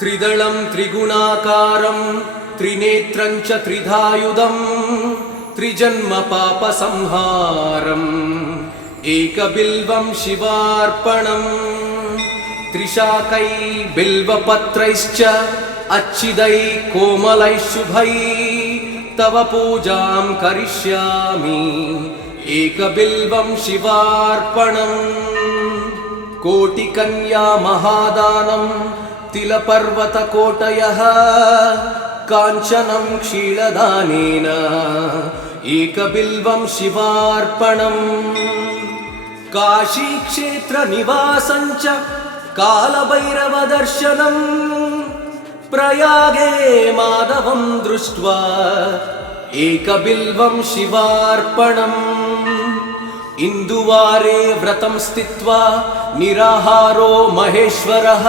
त्रिदलं त्रिगुणाकारं त्रिनेत्रं च त्रिधायुधं त्रिजन्म पापसंहारम् एकबिल्वं शिवार्पणम् त्रिशाकै बिल्वपत्रैश्च अच्छिदै कोमलैः शुभै तव पूजां करिष्यामि एकबिल्वं शिवार्पणम् कोटिकन्या महादानं तिलपर्वतकोटयः काञ्चनं क्षीरदानेन एकबिल्वं शिवार्पणम् काशीक्षेत्रनिवासं च कालभैरवदर्शनम् प्रयागे माधवं दृष्ट्वा एकबिल्वं शिवार्पणम् इन्दुवारे व्रतं स्थित्वा निराहारो महेश्वरः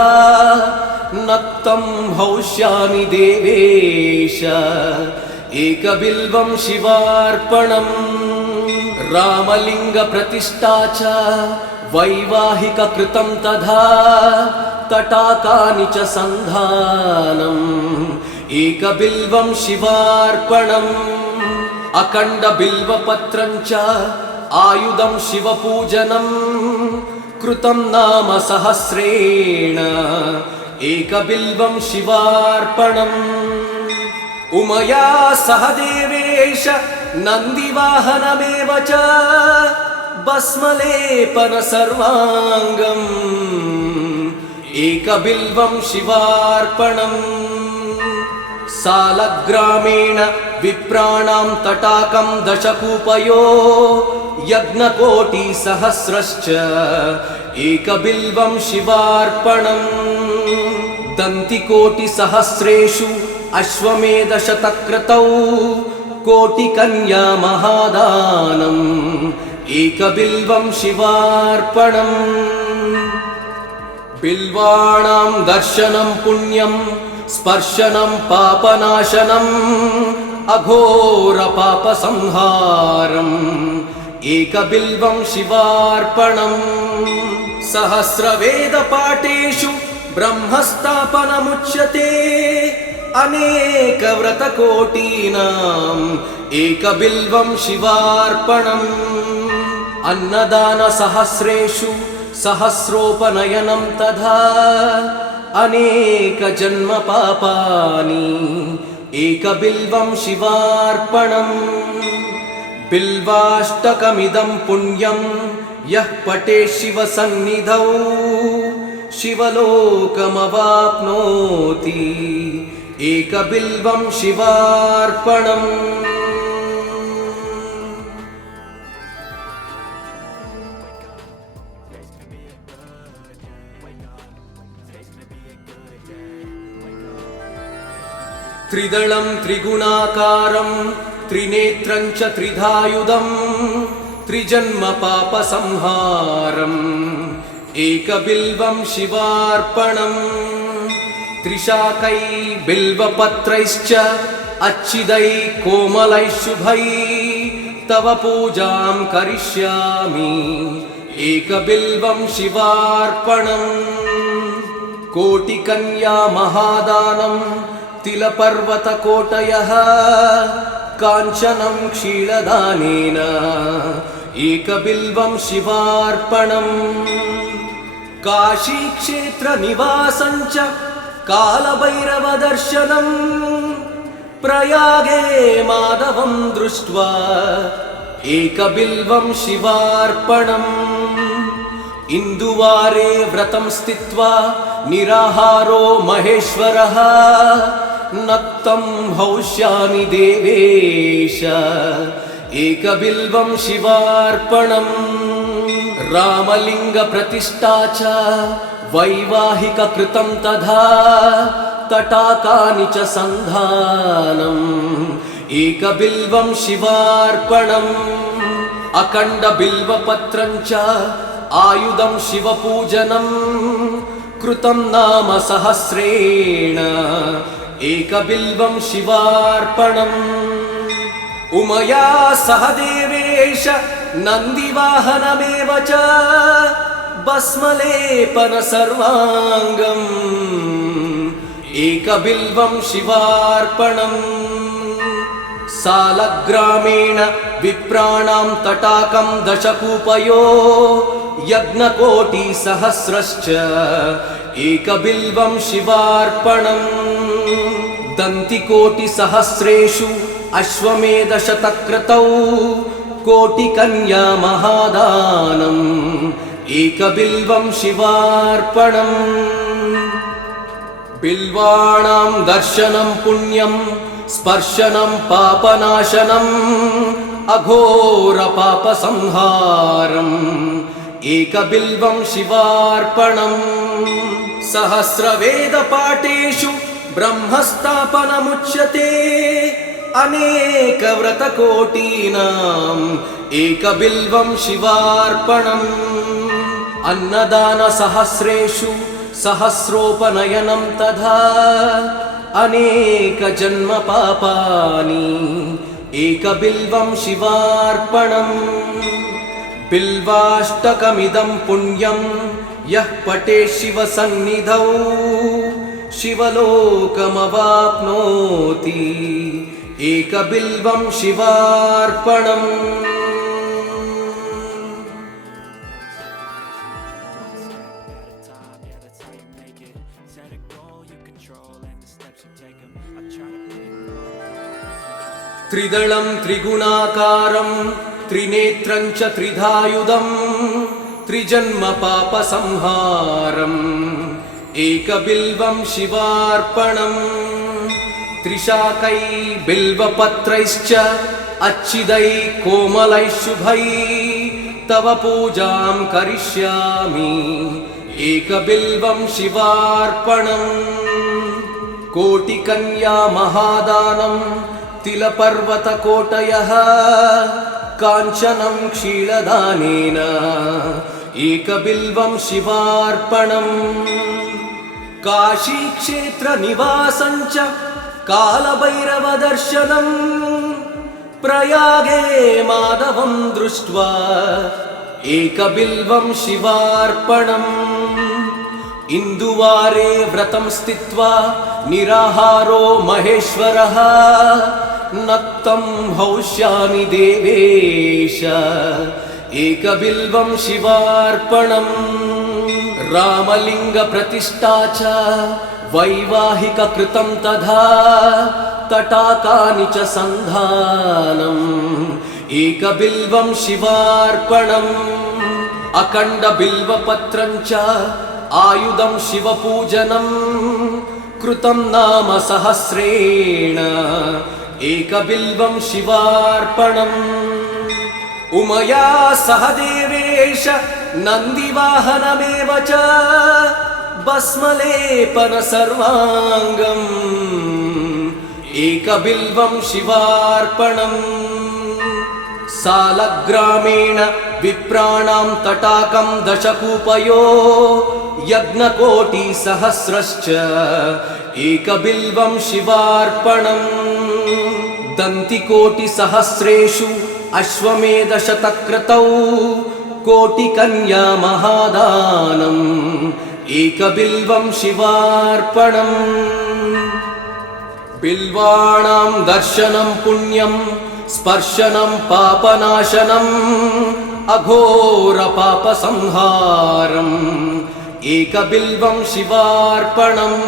नक्तं हौष्यामि देवेश एकबिल्वं शिवार्पणम् रामलिङ्गप्रतिष्ठा च वैवाहिककृतं तथा तटाकानि च सन्धानम् एकबिल्वं शिवार्पणम् अखण्डबिल्वपत्रं च आयुधं शिवपूजनं कृतं नाम सहस्रेण एकबिल्वं शिवार्पणम् उमया सह देवेश नन्दिवाहनमेव च भस्मलेपन सर्वाङ्गम् एकबिल्वं शिवार्पणम् सालग्रामेण विप्राणां तटाकं दशकूपयो यज्ञकोटिसहस्रश्च एकबिल्वं शिवार्पणम् दन्तिकोटिसहस्रेषु अश्वमेधशतक्रतौ कोटिकन्या महादानम् एकबिल्वं शिवार्पणम् बिल्वाणां दर्शनं पुण्यं स्पर्शनं पापनाशनम् अघोरपापसंहारम् एकबिल्वं शिवार्पणम् सहस्रवेदपाठेषु ब्रह्मस्थापनमुच्यते अनेकव्रतकोटीनाम् एकबिल्वं शिवार्पणम् अन्नदानसहस्रेषु सहस्रोपनयनं तथा अनेकजन्म पापानि एकबिल्वं शिवार्पणम् बिल्वाष्टकमिदं पुण्यं यः पठेत् शिवसन्निधौ शिवलोकमवाप्नोति एकबिल्वं शिवार्पणम् त्रिदलं त्रिगुणाकारं त्रिनेत्रं च त्रिधायुधं त्रिजन्म पापसंहारम् एकबिल्वं शिवार्पणम् त्रिशाकै बिल्वपत्रैश्च अच्छिदै कोमलैः शुभै तव पूजां करिष्यामि एकबिल्वं शिवार्पणम् कोटिकन्या महादानं तिलपर्वतकोटयः काञ्चनं क्षीरदानेन एकबिल्वं शिवार्पणम् काशीक्षेत्रनिवासं च कालभैरवदर्शनम् प्रयागे माधवं दृष्ट्वा एकबिल्वं शिवार्पणम् इन्दुवारे व्रतं स्थित्वा निराहारो महेश्वरः नक्तं हौष्यामि देवेश एकबिल्वं शिवार्पणम् रामलिङ्गप्रतिष्ठा च वैवाहिककृतं तथा तटाकानि च सन्धानम् एकबिल्वं शिवार्पणम् अखण्डबिल्वपत्रं च आयुधं शिवपूजनं कृतं नाम सहस्रेण एकबिल्वं शिवार्पणम् उमया सह देवेश नन्दिवाहनमेव च भस्मलेपन सर्वाङ्गम् एकबिल्वं शिवार्पणम् सालग्रामेण विप्राणां तटाकं दशकूपयो यज्ञकोटिसहस्रश्च एकबिल्वं शिवार्पणम् दन्तिकोटिसहस्रेषु अश्वमेधशतक्रतौ कोटिकन्या महादानम् एकबिल्वं शिवार्पणम् बिल्वाणां दर्शनं पुण्यं स्पर्शनं पापनाशनम् अघोरपापसंहारम् एकबिल्वं शिवार्पणम् सहस्रवेदपाठेषु ब्रह्मस्थापनमुच्यते अनेकव्रतकोटीनाम् एकबिल्वं शिवार्पणम् अन्नदानसहस्रेषु सहस्रोपनयनं तथा अनेकजन्मपापानि एकबिल्वं शिवार्पणम् बिल्वाष्टकमिदं पुण्यं यः पठेत् शिवसन्निधौ शिवलोकमवाप्नोति एकबिल्वं शिवार्पणम् त्रिदलं त्रिगुणाकारं त्रिनेत्रं च त्रिधायुधं त्रिजन्मपापसंहारम् एकबिल्वं शिवार्पणम् त्रिशाकै बिल्वपत्रैश्च अच्छिदै कोमलैः शुभै तव पूजां करिष्यामि एकबिल्वं शिवार्पणम् कोटिकन्या महादानं तिलपर्वतकोटयः काञ्चनं क्षीरदानेन एकबिल्वं शिवार्पणम् काशीक्षेत्रनिवासं च कालभैरवदर्शनम् प्रयागे माधवं दृष्ट्वा एकबिल्वं शिवार्पणम् इन्दुवारे व्रतं स्थित्वा निराहारो महेश्वरः नक्तं हौष्यामि देवेश एकबिल्वं शिवार्पणम् रामलिङ्गप्रतिष्ठा च वैवाहिककृतं तथा तटाकानि च सन्धानम् एकबिल्वं शिवार्पणम् अखण्डबिल्वपत्रं च आयुधं शिवपूजनं कृतं नाम सहस्रेण एकबिल्वं शिवार्पणम् उमया सह देवेश नन्दिवाहनमेव च भस्मलेपन सर्वाङ्गम् एकबिल्वं शिवार्पणम् सालग्रामेण विप्राणां तटाकं दशकूपयो यज्ञकोटिसहस्रश्च एकबिल्वं शिवार्पणम् दन्तिकोटिसहस्रेषु अश्वमेधशतक्रतौ कोटिकन्या महादानम् एकबिल्वं शिवार्पणम् बिल्वाणां दर्शनं पुण्यं स्पर्शनं पापनाशनम् अघोरपापसंहारम् एकबिल्वं शिवार्पणम्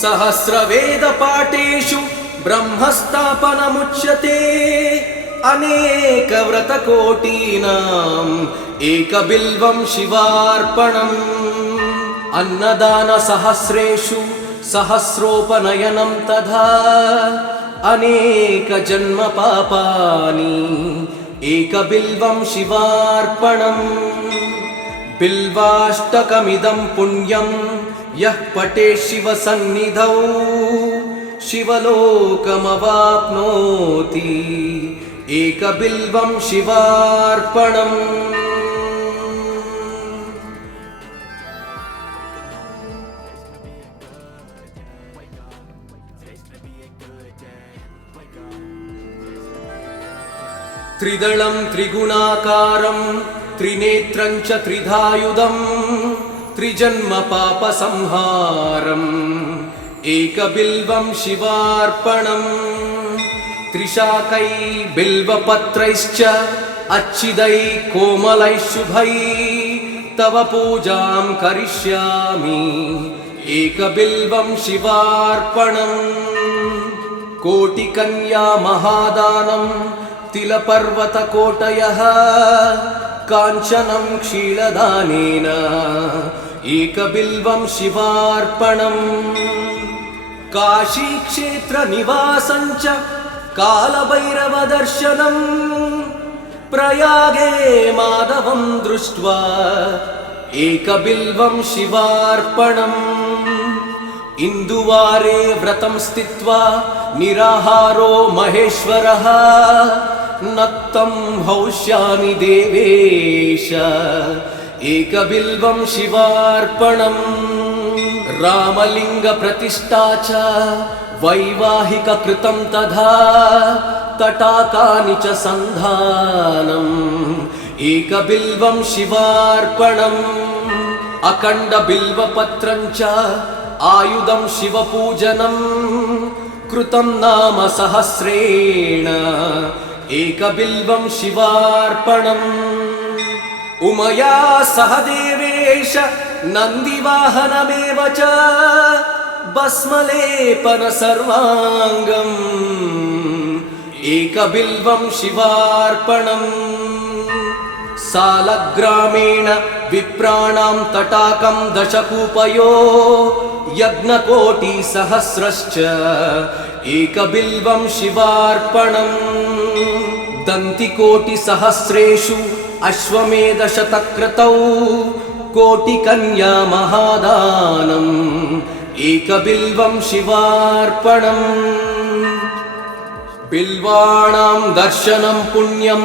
सहस्रवेदपाठेषु ब्रह्मस्थापनमुच्यते अनेकव्रतकोटीनाम् एकबिल्वं शिवार्पणम् अन्नदानसहस्रेषु सहस्रोपनयनं तथा अनेकजन्मपापानि एकबिल्वं शिवार्पणम् बिल्वाष्टकमिदं पुण्यं यः पठेत् शिवसन्निधौ शिवलोकमवाप्नोति एकबिल्वं शिवार्पणम् त्रिदलं त्रिगुणाकारं त्रिनेत्रं च त्रिधायुधं त्रिजन्मपापसंहारम् एकबिल्वं शिवार्पणम् त्रिशाकै बिल्वपत्रैश्च अच्छिदै कोमलैः शुभै तव पूजां करिष्यामि एकबिल्वं शिवार्पणम् कोटिकन्या महादानं तिलपर्वतकोटयः काञ्चनं क्षीरदानेन एकबिल्वं शिवार्पणम् काशीक्षेत्रनिवासं च कालभैरवदर्शनम् प्रयागे माधवं दृष्ट्वा एकबिल्वं शिवार्पणम् इन्दुवारे व्रतं स्थित्वा निराहारो महेश्वरः नक्तं हौष्यामि देवेश एकबिल्वं शिवार्पणम् रामलिङ्गप्रतिष्ठा च वैवाहिककृतं तथा तटाकानि च सन्धानम् एकबिल्वं शिवार्पणम् अखण्डबिल्वपत्रं च आयुधं शिवपूजनं कृतं नाम सहस्रेण एकबिल्वं शिवार्पणम् उमया सह देवेश नन्दिवाहनमेव च भस्मलेपन सर्वाङ्गम् एकबिल्वं शिवार्पणम् सालग्रामेण विप्राणां तटाकं दशकूपयो यज्ञकोटिसहस्रश्च एकबिल्वं शिवार्पणम् दन्तिकोटिसहस्रेषु अश्वमेधशतक्रतौ कोटिकन्या महादानम् एकबिल्वं शिवार्पणम् बिल्वाणां दर्शनं पुण्यं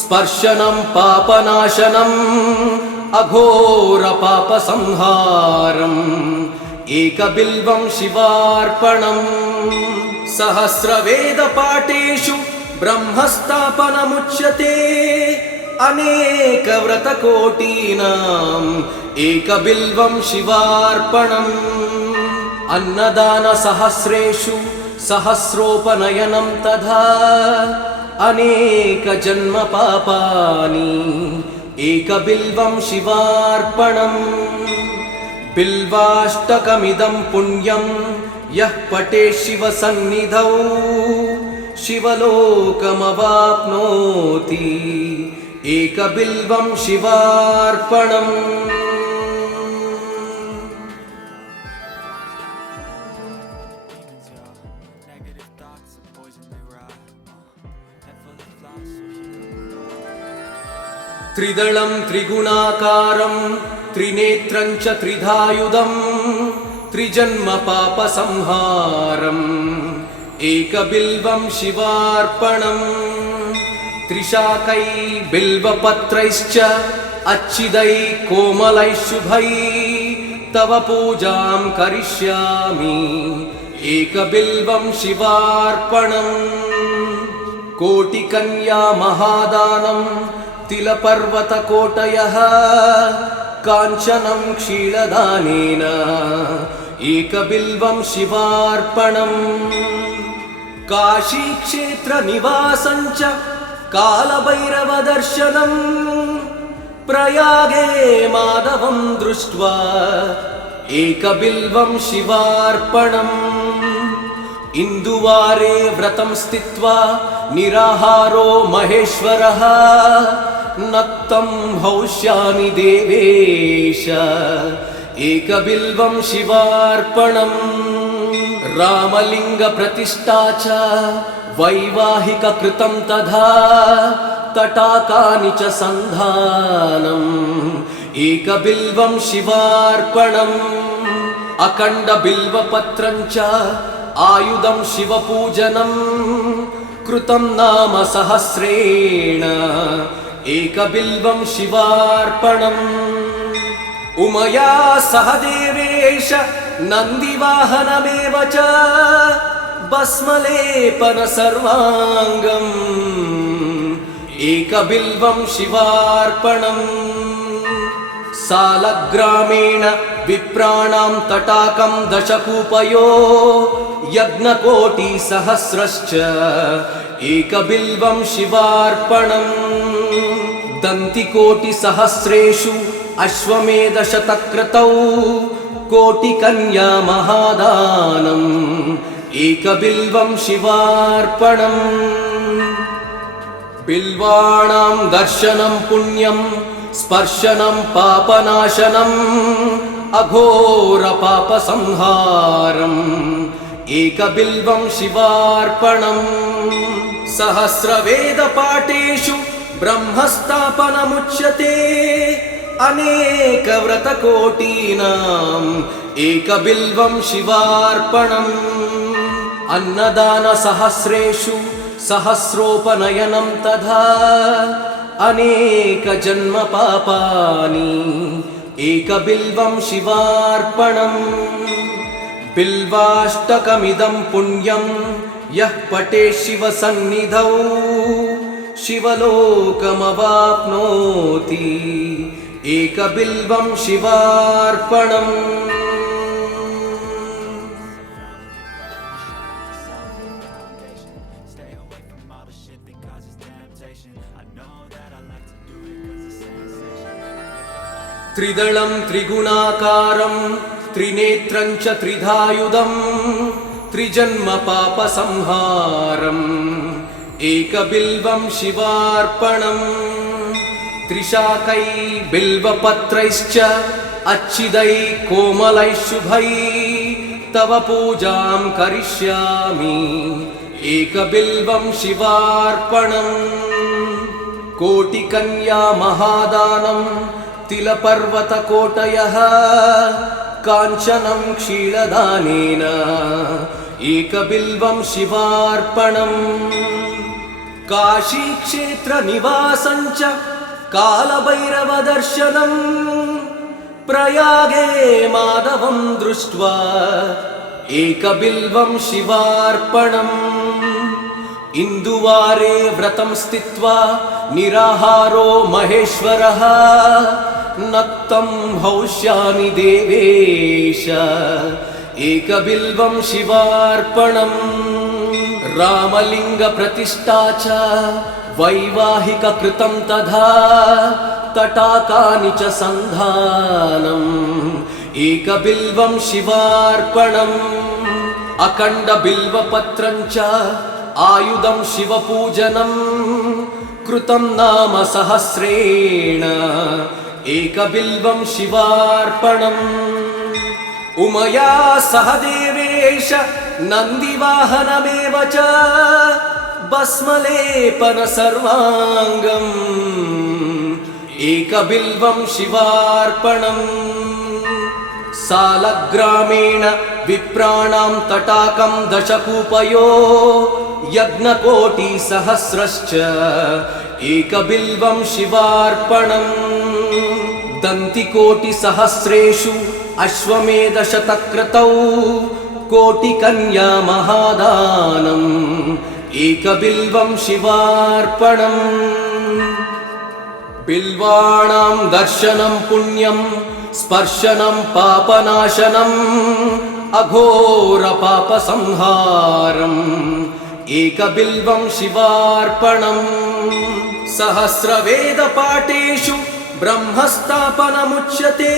स्पर्शनं पापनाशनम् अघोरपापसंहारम् एकबिल्वं शिवार्पणम् सहस्रवेदपाठेषु ब्रह्मस्थापनमुच्यते अनेकव्रतकोटीनाम् एकबिल्वं शिवार्पणम् अन्नदानसहस्रेषु सहस्रोपनयनं तथा अनेकजन्मपापानि एकबिल्वं शिवार्पणम् बिल्वाष्टकमिदं पुण्यं यः पठेत् शिवसन्निधौ शिवलोकमवाप्नोति एकबिल्वं शिवार्पणम् त्रिदलं त्रिगुणाकारं त्रिनेत्रं च त्रिधायुधं त्रिजन्मपापसंहारम् एकबिल्वं शिवार्पणम् त्रिशाकै बिल्वपत्रैश्च अच्छिदै कोमलैः शुभै तव पूजां करिष्यामि एकबिल्वं शिवार्पणम् कोटिकन्या महादानं तिलपर्वतकोटयः काञ्चनं क्षीरदानेन एकबिल्वं शिवार्पणम् काशीक्षेत्रनिवासं च कालभैरवदर्शनम् प्रयागे माधवं दृष्ट्वा एकबिल्वं शिवार्पणम् इन्दुवारे व्रतं स्थित्वा निराहारो महेश्वरः नक्तं हौष्यामि देवेश एकबिल्वं शिवार्पणम् रामलिङ्गप्रतिष्ठा च वैवाहिककृतं तथा तटाकानि च सन्धानम् एकबिल्वं शिवार्पणम् अखण्डबिल्वपत्रं च आयुधं शिवपूजनं कृतं नाम सहस्रेण एकबिल्वं शिवार्पणम् उमया सह देवेश नन्दिवाहनमेव च भस्मलेपन सर्वाङ्गम् एकबिल्वं शिवार्पणम् सालग्रामेण विप्राणां तटाकं दशकूपयो यज्ञकोटिसहस्रश्च एकबिल्वं शिवार्पणम् दन्तिकोटिसहस्रेषु अश्वमेधशतक्रतौ कोटिकन्या महादानम् एकबिल्वं शिवार्पणम् बिल्वाणां दर्शनं पुण्यं स्पर्शनं पापनाशनम् अघोरपापसंहारम् एकबिल्वं शिवार्पणम् सहस्रवेदपाठेषु ब्रह्मस्थापनमुच्यते अनेकव्रतकोटीनाम् एकबिल्वं शिवार्पणम् अन्नदानसहस्रेषु सहस्रोपनयनं तथा अनेकजन्मपापानि एकबिल्वं शिवार्पणम् बिल्वाष्टकमिदं पुण्यं यः पठेत् शिवसन्निधौ शिवलोकमवाप्नोति एकबिल्वं शिवार्पणम् त्रिदलं त्रिगुणाकारं त्रिनेत्रं च त्रिधायुधं त्रिजन्मपापसंहारम् एकबिल्वं शिवार्पणम् त्रिशाकै बिल्वपत्रैश्च अच्छिदै कोमलैः शुभै तव पूजां करिष्यामि एकबिल्वं शिवार्पणम् कोटिकन्या महादानं तिलपर्वतकोटयः काञ्चनं क्षीरदानेन एकबिल्वं शिवार्पणम् काशीक्षेत्रनिवासं च कालभैरवदर्शनम् प्रयागे माधवं दृष्ट्वा एकबिल्वं शिवार्पणम् इन्दुवारे व्रतं स्थित्वा निराहारो महेश्वरः नक्तं हौष्यामि देवेश एकबिल्वं शिवार्पणम् रामलिङ्गप्रतिष्ठा च वैवाहिककृतं तथा तटाकानि च सन्धानम् एकबिल्वं शिवार्पणम् अखण्डबिल्वपत्रं च आयुधं शिवपूजनं कृतं नाम सहस्रेण एकबिल्वं शिवार्पणम् उमया सह देवेश नन्दिवाहनमेव च भस्मलेपन सर्वाङ्गम् एकबिल्वं शिवार्पणम् सालग्रामेण विप्राणां तटाकं दशकूपयो यज्ञकोटिसहस्रश्च एकबिल्वं शिवार्पणम् दन्तिकोटिसहस्रेषु अश्वमेधशतक्रतौ कोटिकन्या महादानम् एकबिल्वं शिवार्पणम् बिल्वाणां दर्शनं पुण्यं स्पर्शनं पापनाशनम् अघोरपापसंहारम् एकबिल्वं शिवार्पणम् सहस्रवेदपाठेषु ब्रह्मस्थापनमुच्यते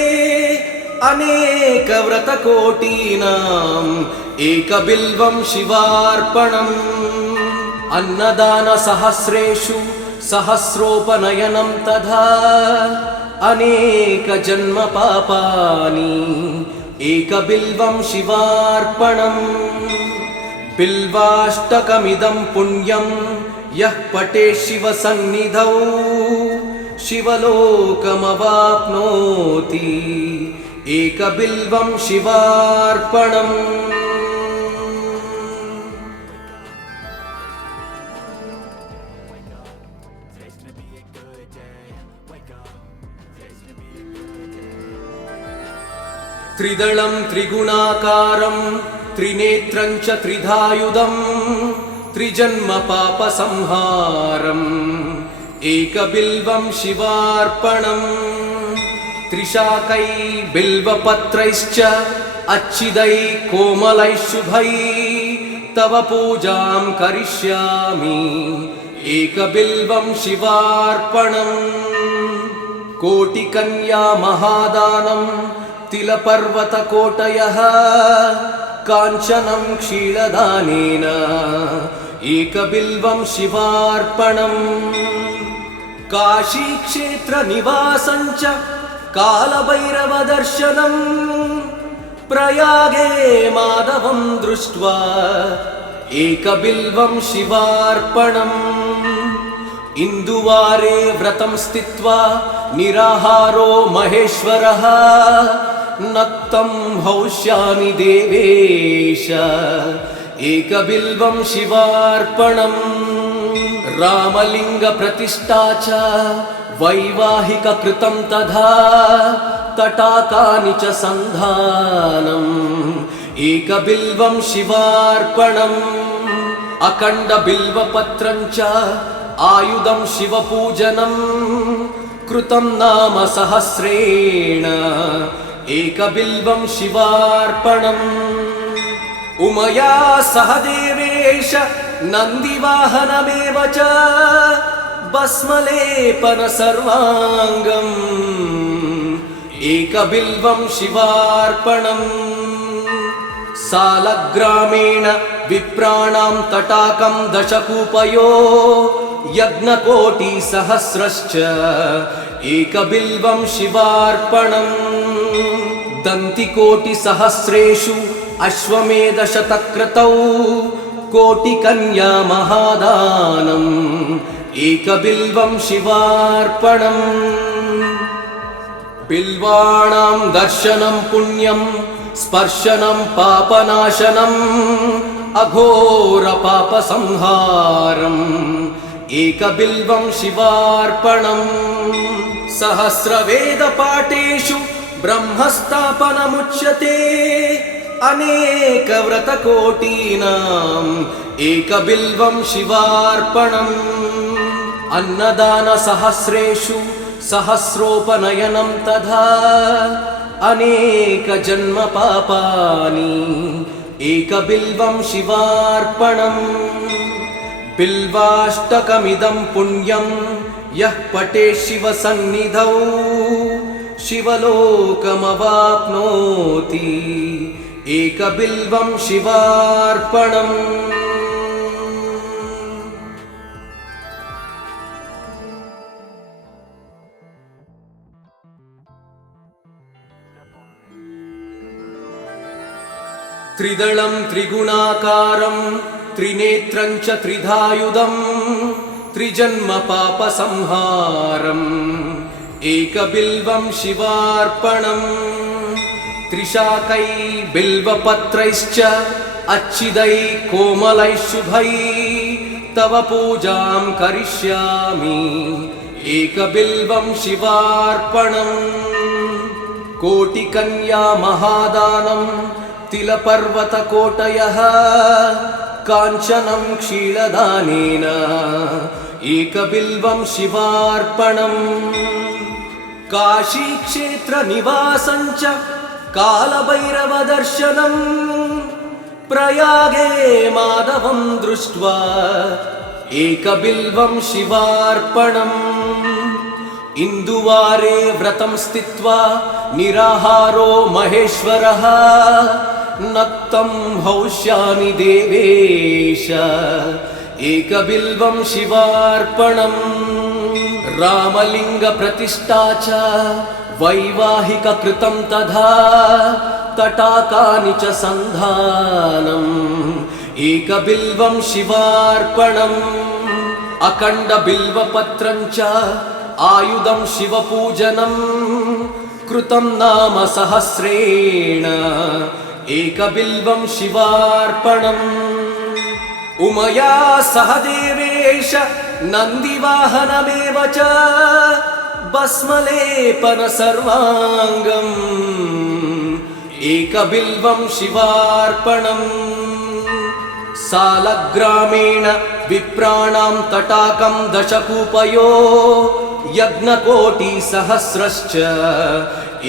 अनेकव्रतकोटीनाम् एकबिल्वं शिवार्पणम् अन्नदानसहस्रेषु सहस्रोपनयनं तथा अनेकजन्मपापानि एकबिल्वं शिवार्पणम् बिल्वाष्टकमिदं पुण्यं यः पठेत् शिवसन्निधौ शिवलोकमवाप्नोति एकबिल्वं शिवार्पणम् त्रिदलं त्रिगुणाकारं त्रिनेत्रं च त्रिधायुधं त्रिजन्मपापसंहारम् एकबिल्वं शिवार्पणम् त्रिशाकै बिल्वपत्रैश्च अच्छिदै कोमलैः शुभै तव पूजां करिष्यामि एकबिल्वं शिवार्पणम् कोटिकन्या महादानं तिलपर्वतकोटयः काञ्चनं क्षीरदानेन एकबिल्वं शिवार्पणम् काशीक्षेत्रनिवासञ्च कालभैरवदर्शनम् प्रयागे माधवं दृष्ट्वा एकबिल्वं शिवार्पणम् इन्दुवारे व्रतं स्थित्वा निराहारो महेश्वरः नक्तं हौष्यामि देवेश एकबिल्वं शिवार्पणम् रामलिङ्गप्रतिष्ठा च वैवाहिककृतं तथा तटाकानि च सन्धानम् एकबिल्वं शिवार्पणम् अखण्डबिल्वपत्रं च आयुधं शिवपूजनं कृतं नाम सहस्रेण एकबिल्वं शिवार्पणम् उमया सह देवेश नन्दिवाहनमेव च भस्मलेपन सर्वाङ्गम् एकबिल्वं शिवार्पणम् सालग्रामेण विप्राणां तटाकं दशकूपयो यज्ञकोटिसहस्रश्च एकबिल्वं शिवार्पणम् दन्तिकोटिसहस्रेषु अश्वमेधशतक्रतौ कोटिकन्या महादानम् एकबिल्वं शिवार्पणम् बिल्वाणां दर्शनं पुण्यं स्पर्शनं पापनाशनम् अघोरपापसंहारम् एकबिल्वं शिवार्पणम् सहस्रवेदपाठेषु ब्रह्मस्थापनमुच्यते अनेकव्रतकोटीनाम् एकबिल्वं शिवार्पणम् अन्नदानसहस्रेषु सहस्रोपनयनं तथा अनेकजन्मपापानि एकबिल्वं शिवार्पणम् बिल्वाष्टकमिदं पुण्यं यः पठेत् शिवसन्निधौ शिवलोकमवाप्नोति एकबिल्वं शिवार्पणम् त्रिदलं त्रिगुणाकारं त्रिनेत्रं च त्रिधायुधं त्रिजन्मपापसंहारम् एकबिल्वं शिवार्पणम् त्रिशाकै बिल्वपत्रैश्च अच्छिदै कोमलैः शुभै तव पूजां करिष्यामि एकबिल्वं शिवार्पणम् कोटिकन्या महादानं तिलपर्वतकोटयः काञ्चनं क्षीरदानेन एकबिल्वं शिवार्पणम् काशीक्षेत्रनिवासञ्च कालभैरवदर्शनम् प्रयागे माधवं दृष्ट्वा एकबिल्वं शिवार्पणम् इन्दुवारे व्रतं स्थित्वा निराहारो महेश्वरः नक्तं हौष्यामि देवेश एकबिल्वं शिवार्पणम् रामलिङ्गप्रतिष्ठा च वैवाहिककृतं तथा तटाकानि च सन्धानम् एकबिल्वं शिवार्पणम् अखण्डबिल्वपत्रं च आयुधं शिवपूजनं कृतं नाम सहस्रेण एकबिल्वं शिवार्पणम् उमया सह देवेश नन्दिवाहनमेव च भस्मलेपन सर्वाङ्गम् एकबिल्वं शिवार्पणम् सालग्रामेण विप्राणां तटाकं दशकूपयो यज्ञकोटिसहस्रश्च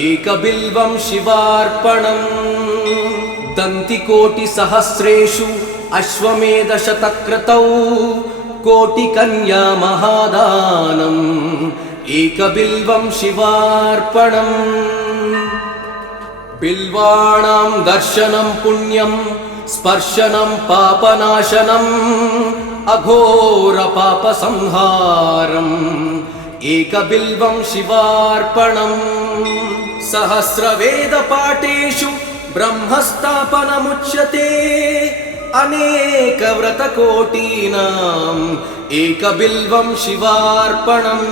एकबिल्वं शिवार्पणम् दन्तिकोटिसहस्रेषु अश्वमेधशतक्रतौ कोटिकन्या महादानम् एकबिल्वं शिवार्पणम् बिल्वाणां दर्शनं पुण्यं स्पर्शनं पापनाशनम् अघोरपापसंहारम् एकबिल्वं शिवार्पणम् सहस्रवेदपाठेषु ब्रह्मस्थापनमुच्यते अनेकव्रतकोटीनाम् एकबिल्वं शिवार्पणम्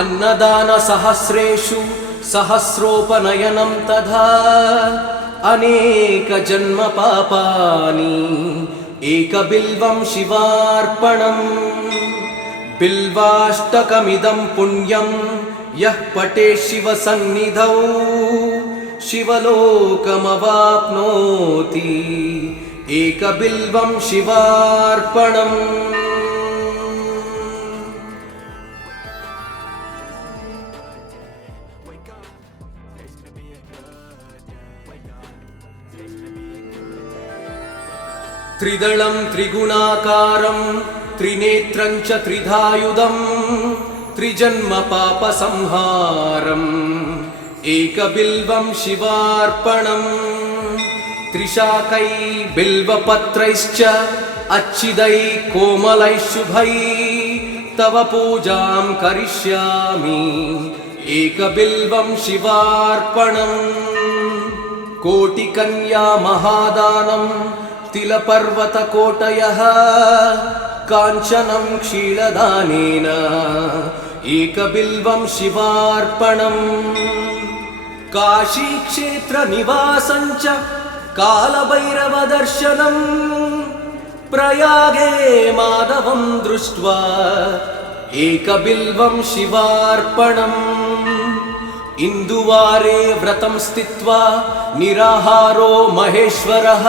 अन्नदानसहस्रेषु सहस्रोपनयनं तथा अनेकजन्मपापानि एकबिल्वं शिवार्पणम् बिल्वाष्टकमिदं पुण्यं यः पठेत् शिवसन्निधौ शिवलोकमवाप्नोति एकबिल्वं शिवार्पणम् त्रिदलं त्रिगुणाकारं त्रिनेत्रं च त्रिधायुधं त्रिजन्मपापसंहारम् एकबिल्वं शिवार्पणम् त्रिशाकै बिल्वपत्रैश्च अच्छिदै कोमलैः शुभै तव पूजां करिष्यामि एकबिल्वं शिवार्पणम् कोटिकन्या महादानं तिलपर्वतकोटयः काञ्चनं क्षीरदानेन एकबिल्वं शिवार्पणम् काशीक्षेत्रनिवासं च कालभैरवदर्शनम् प्रयागे माधवं दृष्ट्वा एकबिल्वं शिवार्पणम् इन्दुवारे व्रतं स्थित्वा निराहारो महेश्वरः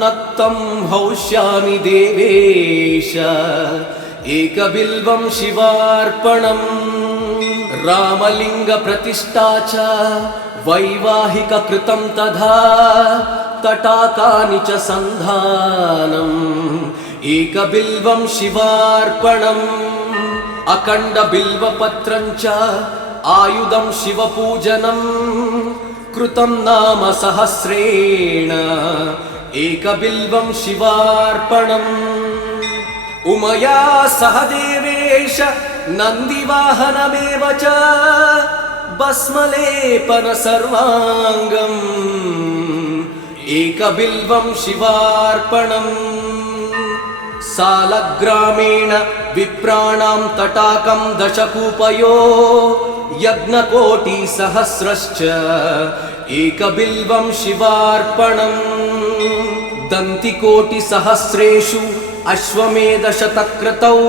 नक्तं हौष्यामि देवेश एकबिल्वं शिवार्पणम् रामलिङ्गप्रतिष्ठा च वैवाहिककृतं तथा तटाकानि च सन्धानम् एकबिल्वं शिवार्पणम् अखण्डबिल्वपत्रं च आयुधं शिवपूजनं कृतं नाम सहस्रेण एकबिल्वं शिवार्पणम् उमया सह देवेश नन्दिवाहनमेव च भस्मलेपन सर्वाङ्गम् एकबिल्वं शिवार्पणम् सालग्रामेण विप्राणां तटाकं दशकूपयो यज्ञकोटिसहस्रश्च एकबिल्वं शिवार्पणम् दन्तिकोटिसहस्रेषु अश्वमेधशतक्रतौ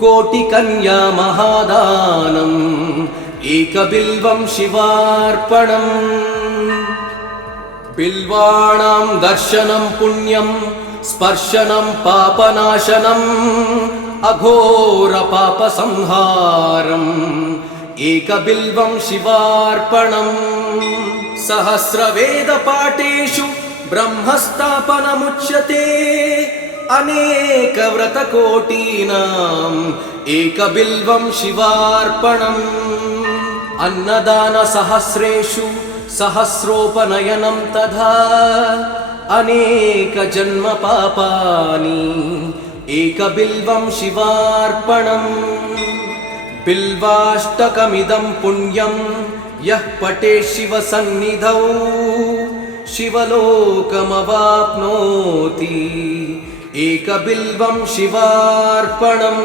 कोटिकन्या महादानम् एकबिल्वं शिवार्पणम् बिल्वाणां दर्शनं पुण्यं स्पर्शनं पापनाशनम् अघोरपापसंहारम् एकबिल्वं शिवार्पणम् सहस्रवेदपाठेषु ब्रह्मस्थापनमुच्यते अनेकव्रतकोटीनाम् एकबिल्वं शिवार्पणम् अन्नदानसहस्रेषु सहस्रोपनयनं तथा अनेकजन्मपापानि एकबिल्वं शिवार्पणम् बिल्वाष्टकमिदं पुण्यं यः पठेत् शिवसन्निधौ शिवलोकमवाप्नोति एकबिल्वं शिवार्पणम्।